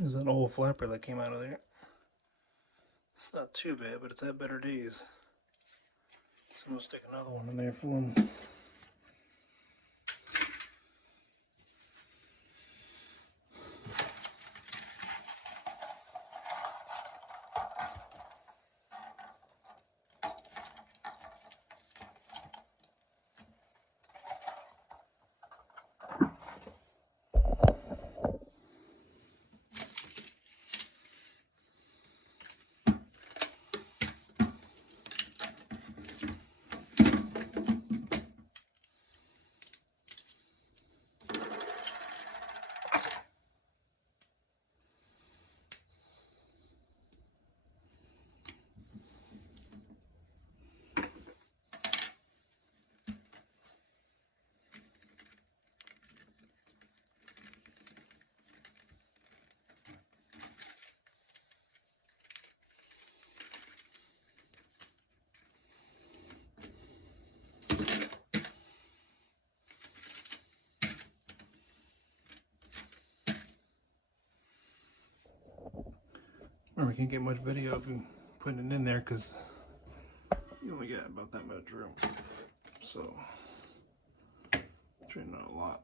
There's an old flapper that came out of there. It's not too bad, but it's had better days. So I'm gonna stick another one in there for him. We can't get much video of you putting it in there because you only got about that much room. So, trying not a lot.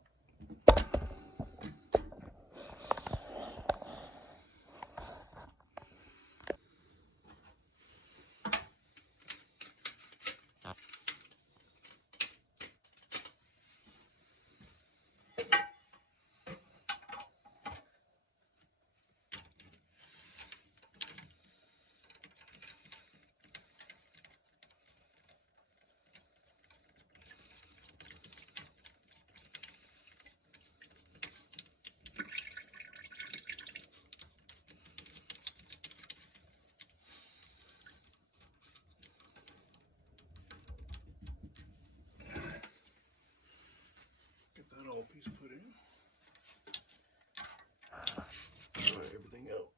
Get that old piece put in. Try everything out.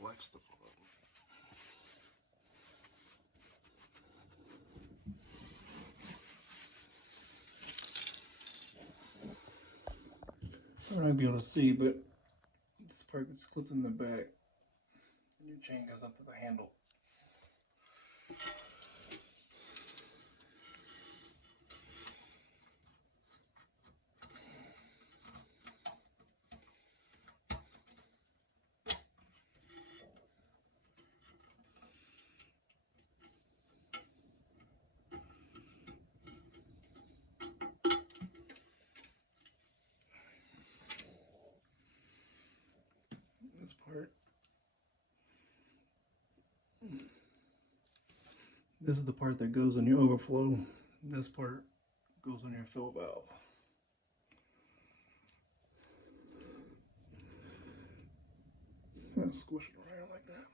Black stuff all over. I might be able to see, but this part gets clipped in the back. The new chain goes up to the handle. This part. This is the part that goes on your overflow. This part goes on your fill valve. And squish it around like that.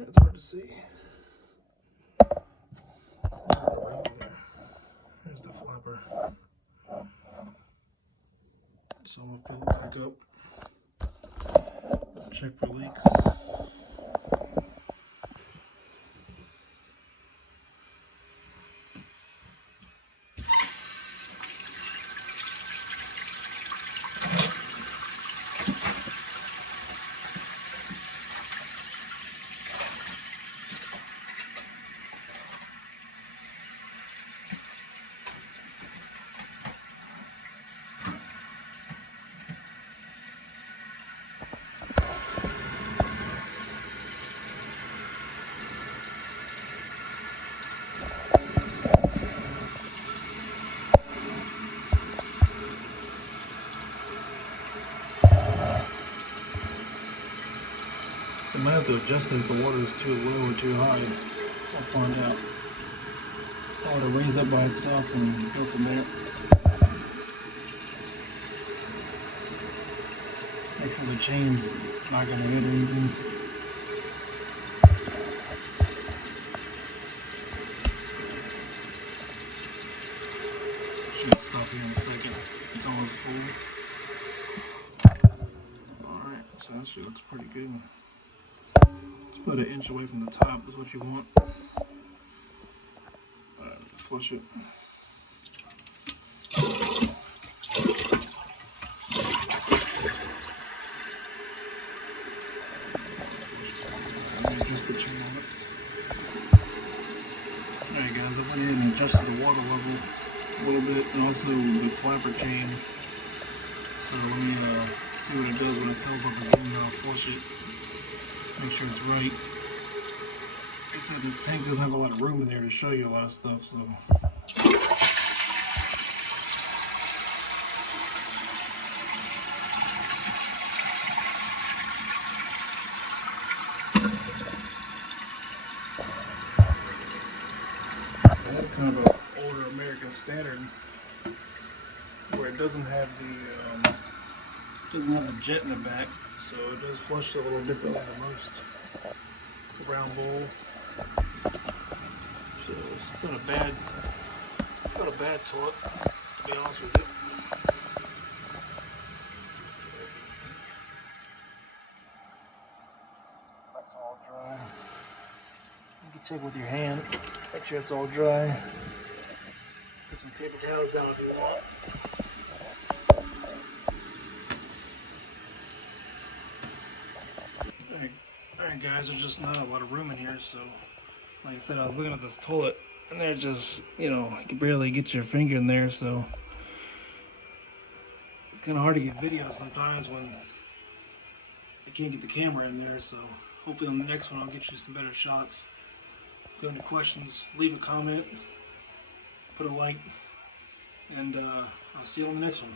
It's hard to see. There's the flapper. So I'm gonna fill it back up. Check for leaks. might have to adjust it if the water is too low or too high. I'll find out. I'll let it raise up by itself and go from there. Make sure the chain's not going to hit anything. Should stop here in a second. It's almost full. Alright, so that shit looks pretty good. Let's put 1 inch away from the top is what you want. Alright, flush it. Alright guys, I went ahead and adjusted the water level a little bit and also the flapper chain. So let me see what it does when it fills up again and I'll flush it. Make sure it's right. Like I said, this tank doesn't have a lot of room in there to show you a lot of stuff, so. That's kind of an older American standard where it doesn't have the jet in the back, so it does flush a little differently than most. The round bowl. So it's not a bad toilet, to be honest with you. That's all dry. You can check with your hand, make sure it's all dry. Put some paper towels down if you want. Alright guys, there's just not a lot of room in here, so like I said, I was looking at this toilet and there's just, you know, you can barely get your finger in there, so it's kind of hard to get videos sometimes when you can't get the camera in there, so hopefully on the next one I'll get you some better shots. If you have any questions, leave a comment, put a like, and I'll see you on the next one.